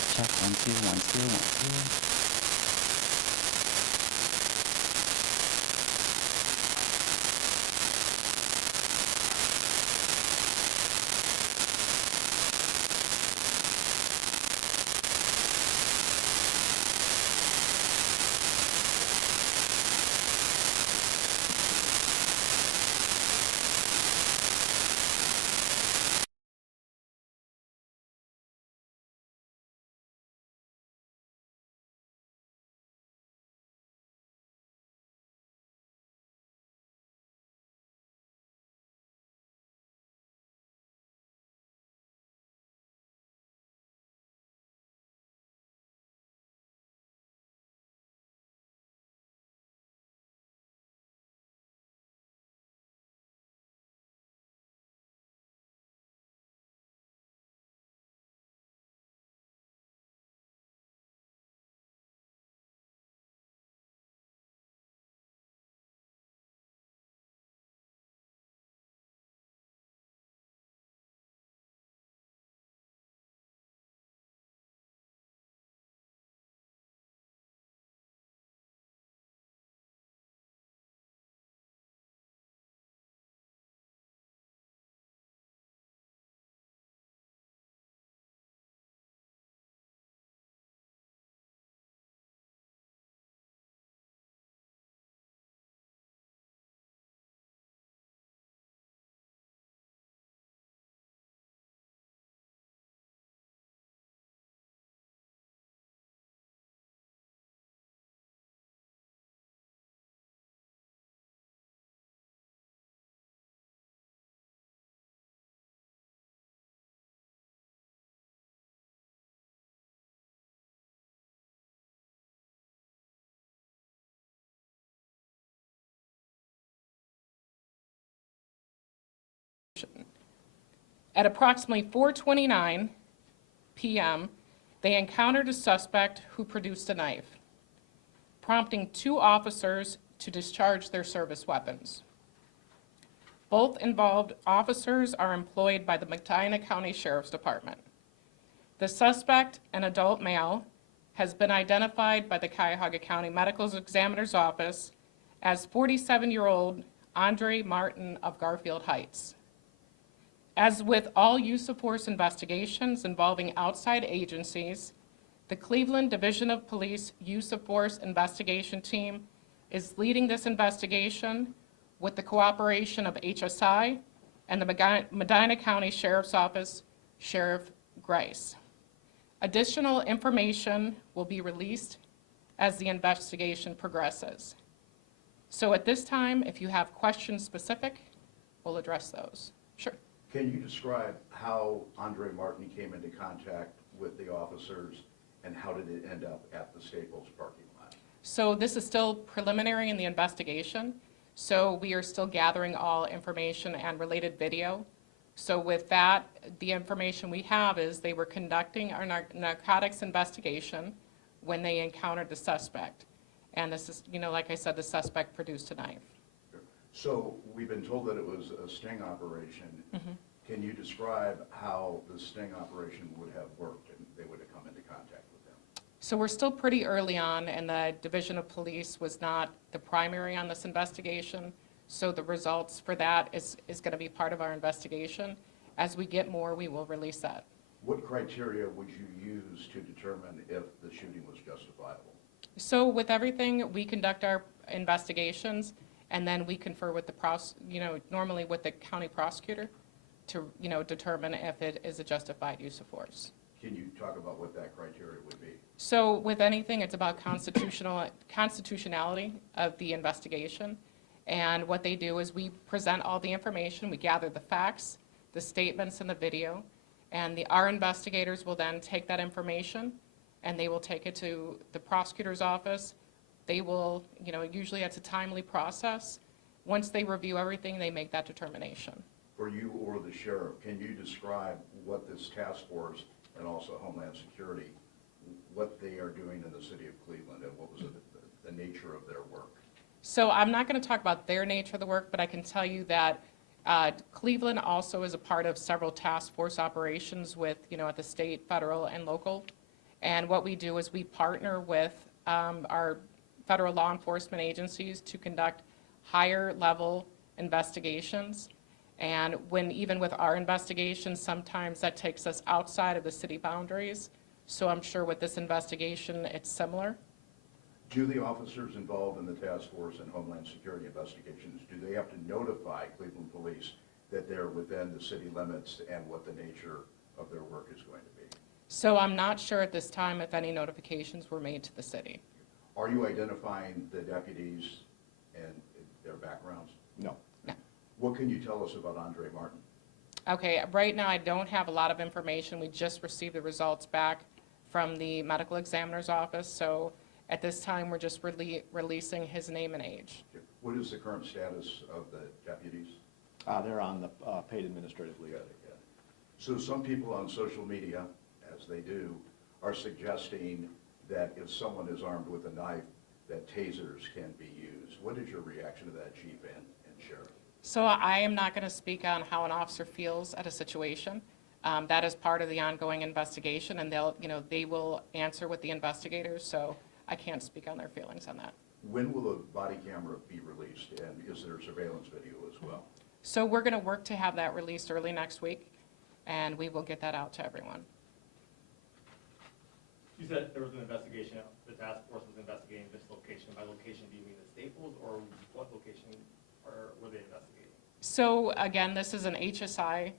check, 1 2 1 2 1 2. At approximately 4:29 p.m., they encountered a suspect who produced a knife, prompting 2 officers to discharge their service weapons. Both involved officers are employed by the Medina County Sheriff's Department. The suspect, an adult male, has been identified by the Cuyahoga County Medical Examiner's Office as 47-year-old Andre Martin of Garfield Heights. As with all use of force investigations involving outside agencies, the Cleveland Division of Police Use of Force Investigation Team is leading this investigation with the cooperation of HSI and the Medina County Sheriff's Office Sheriff Grice. Additional information will be released as the investigation progresses. So at this time, if you have questions specific, we'll address those. Sure. Can you describe how Andre Martin came into contact with the officers and how did it end up at the Staples parking lot? So this is still preliminary in the investigation. So we are still gathering all information and related video. So with that, the information we have is they were conducting our narcotics investigation when they encountered the suspect. And this is, like I said, the suspect produced a knife. So we've been told that it was a sting operation. Mm-hmm. Can you describe how the sting operation would have worked and they would have come into contact with them? So we're still pretty early on, and the Division of Police was not the primary on this investigation. So the results for that is going to be part of our investigation. As we get more, we will release that. What criteria would you use to determine if the shooting was justifiable? So with everything, we conduct our investigations, and then we confer with the normally with the county prosecutor to determine if it is a justified use of force. Can you talk about what that criteria would be? So with anything, it's about constitutionality of the investigation. And what they do is we present all the information, we gather the facts, the statements, and the video, and our investigators will then take that information and they will take it to the prosecutor's office. They will, usually it's a timely process. Once they review everything, they make that determination. For you or the sheriff, can you describe what this task force and also Homeland Security, what they are doing in the city of Cleveland, and what was the nature of their work? So I'm not going to talk about their nature of the work, but I can tell you that Cleveland also is a part of several task force operations with, at the state, federal, and local. And what we do is we partner with our federal law enforcement agencies to conduct higher level investigations. And even with our investigations, sometimes that takes us outside of the city boundaries. So I'm sure with this investigation, it's similar. Do the officers involved in the task force and Homeland Security Investigations, do they have to notify Cleveland Police that they're within the city limits and what the nature of their work is going to be? So I'm not sure at this time if any notifications were made to the city. Are you identifying the deputies and their backgrounds? No. No. What can you tell us about Andre Martin? Okay, right now I don't have a lot of information. We just received the results back from the medical examiner's office. So at this time, we're just releasing his name and age. What is the current status of the deputies? They're on the paid administrative leave. So some people on social media, as they do, are suggesting that if someone is armed with a knife, that tasers can be used. What is your reaction to that, Chief and Sheriff? So I am not going to speak on how an officer feels at a situation. That is part of the ongoing investigation, and they will answer with the investigators. So I can't speak on their feelings on that. When will the body camera be released, and is there surveillance video as well? So we're going to work to have that released early next week, and we will get that out to everyone. You said there was an investigation, the task force was investigating this location. By location, do you mean the Staples, or what location were they investigating? So again, this is an HSI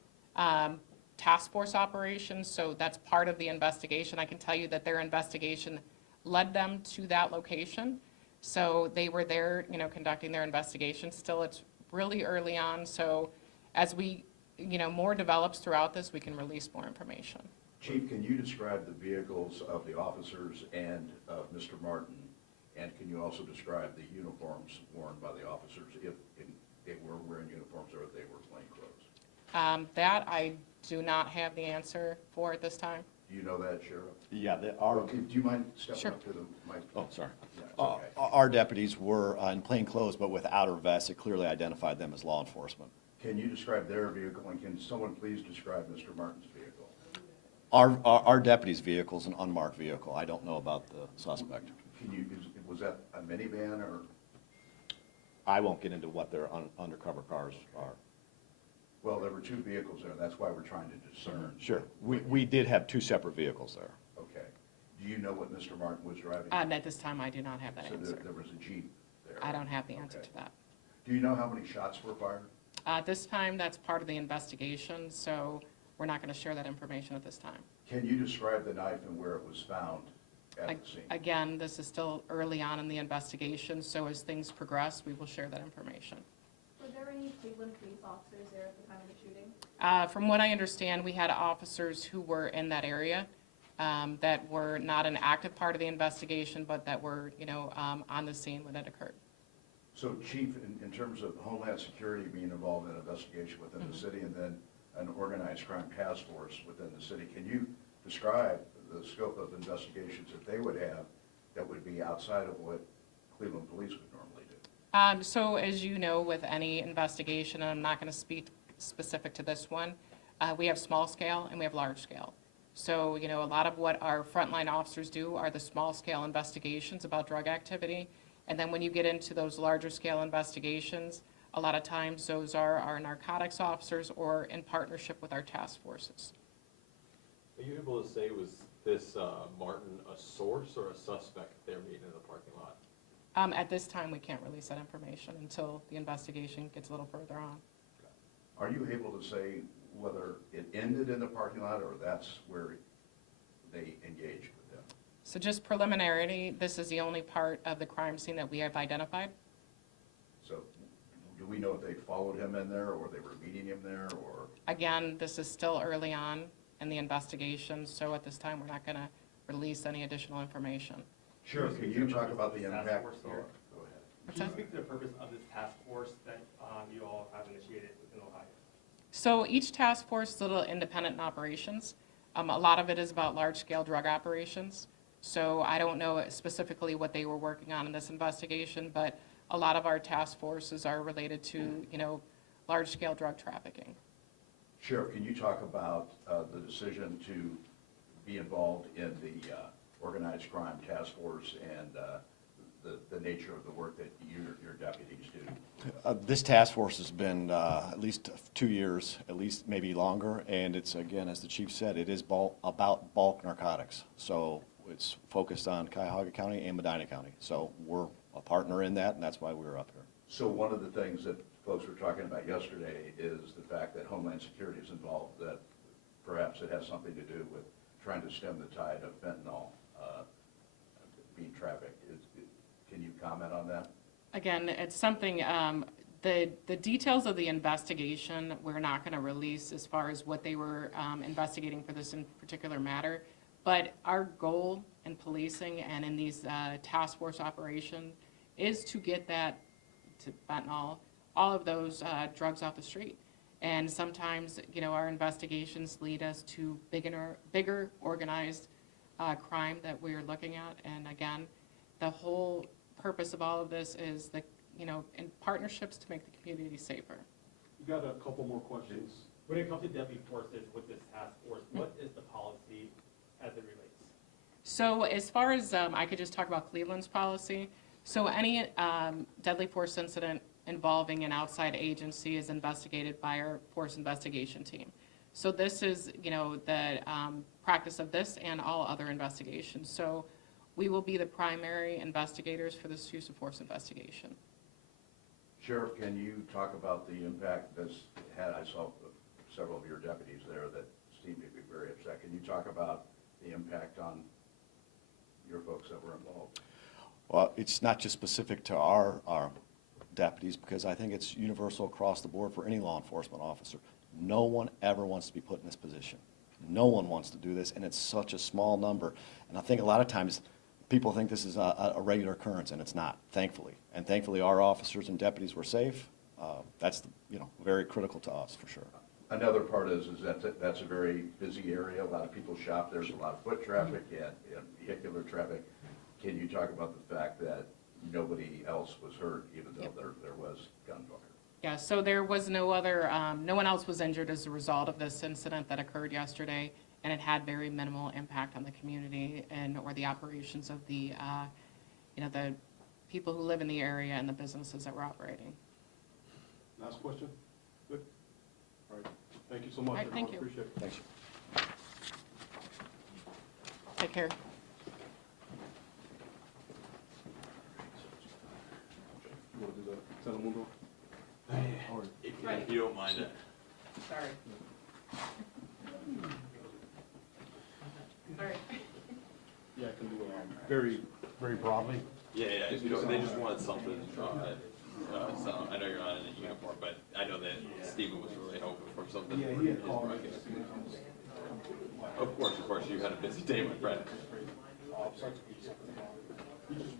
task force operation, so that's part of the investigation. I can tell you that their investigation led them to that location. So they were there, conducting their investigation. Still, it's really early on, so as more develops throughout this, we can release more information. Chief, can you describe the vehicles of the officers and of Mr. Martin? And can you also describe the uniforms worn by the officers, if they were wearing uniforms or if they were plain clothes? That I do not have the answer for at this time. Do you know that, Sheriff? Yeah, Okay, do you mind stepping Sure. up to the mic? oh, sorry. Yeah, it's okay. Our deputies were in plain clothes, but with outer vests. It clearly identified them as law enforcement. Can you describe their vehicle, and can someone please describe Mr. Martin's vehicle? Our deputy's vehicle is an unmarked vehicle. I don't know about the suspect. Was that a minivan, or? I won't get into what their undercover cars are. Well, there were two vehicles there, that's why we're trying to discern. Sure. We did have two separate vehicles there. Okay. Do you know what Mr. Martin was driving? At this time, I do not have that So answer. there was a Jeep there? I don't have the answer Okay. to that. Do you know how many shots were fired? This time, that's part of the investigation, so we're not going to share that information at this time. Can you describe the knife and where it was found at the scene? Again, this is still early on in the investigation, so as things progress, we will share that information. Were there any Cleveland police officers there at the time of the shooting? From what I understand, we had officers who were in that area that were not an active part of the investigation, but that were, on the scene when it occurred. So, Chief, in terms of Homeland Security being involved in an investigation within the city and then an organized crime task force within the city, can you describe the scope of investigations that they would have that would be outside of what Cleveland Police would normally do? So as you know, with any investigation, and I'm not going to speak specific to this one, we have small scale and we have large scale. So, a lot of what our frontline officers do are the small scale investigations about drug activity. And then when you get into those larger scale investigations, a lot of times those are our narcotics officers or in partnership with our task forces. Are you able to say, was this Martin a source or a suspect they're meeting in the parking lot? At this time, we can't release that information until the investigation gets a little further on. Are you able to say whether it ended in the parking lot or that's where they engaged with them? So just preliminarily, this is the only part of the crime scene that we have identified. So do we know if they followed him in there or they were meeting him there, or? Again, this is still early on in the investigation, so at this time, we're not going to release any additional information. Sure, can you talk about the Task impact? force here. Go ahead. What's Can you that? speak to the purpose of this task force that you all have initiated within Ohio? So each task force is a little independent in operations. A lot of it is about large-scale drug operations. So I don't know specifically what they were working on in this investigation, but a lot of our task forces are related to, large-scale drug trafficking. Sheriff, can you talk about the decision to be involved in the organized crime task force and the nature of the work that your deputies do? This task force has been at least 2 years, at least maybe longer, and it's, again, as the chief said, it is about bulk narcotics. So it's focused on Cuyahoga County and Medina County. So we're a partner in that, and that's why we're up here. So one of the things that folks were talking about yesterday is the fact that Homeland Security is involved, that perhaps it has something to do with trying to stem the tide of fentanyl being trafficked. Can you comment on that? Again, it's something, the details of the investigation, we're not going to release as far as what they were investigating for this in particular matter. But our goal in policing and in these task force operations is to get that, to fentanyl, all of those drugs off the street. And sometimes, our investigations lead us to bigger organized crime that we're looking at. And again, the whole purpose of all of this is in partnerships to make the community safer. You got a couple more questions. When it comes to deadly forces with this task force, what is the policy as it relates? So as far as, I could just talk about Cleveland's policy. So any deadly force incident involving an outside agency is investigated by our force investigation team. So this is, the practice of this and all other investigations. So we will be the primary investigators for this use of force investigation. Sheriff, can you talk about the impact this had? I saw several of your deputies there that seemed to be very upset. Can you talk about the impact on your folks that were involved? Well, it's not just specific to our deputies, because I think it's universal across the board for any law enforcement officer. No one ever wants to be put in this position. No one wants to do this, and it's such a small number. And I think a lot of times people think this is a regular occurrence, and it's not, thankfully. And thankfully, our officers and deputies were safe. That's very critical to us, for sure. Another part is that that's a very busy area. A lot of people shop. There's a lot of foot traffic and vehicular traffic. Can you talk about the fact that nobody else was hurt, even though there was gunfire? Yeah, so there was no one else was injured as a result of this incident that occurred yesterday, and it had very minimal impact on the community or the operations of the people who live in the area and the businesses that were operating. Last question? Good. All right. Thank you so much. All right, thank everyone. you. Appreciate it. Thanks. Take care. You want to do the Telemundo? If you don't mind it. Sorry. Sorry. Yeah, I can do it very, very broadly. Yeah, they just wanted something, so I know you're not in a uniform, but I know that Stephen was really hoping for something. Yeah, for he had his called me. bracket. Of course, you had a busy day, my friend. He just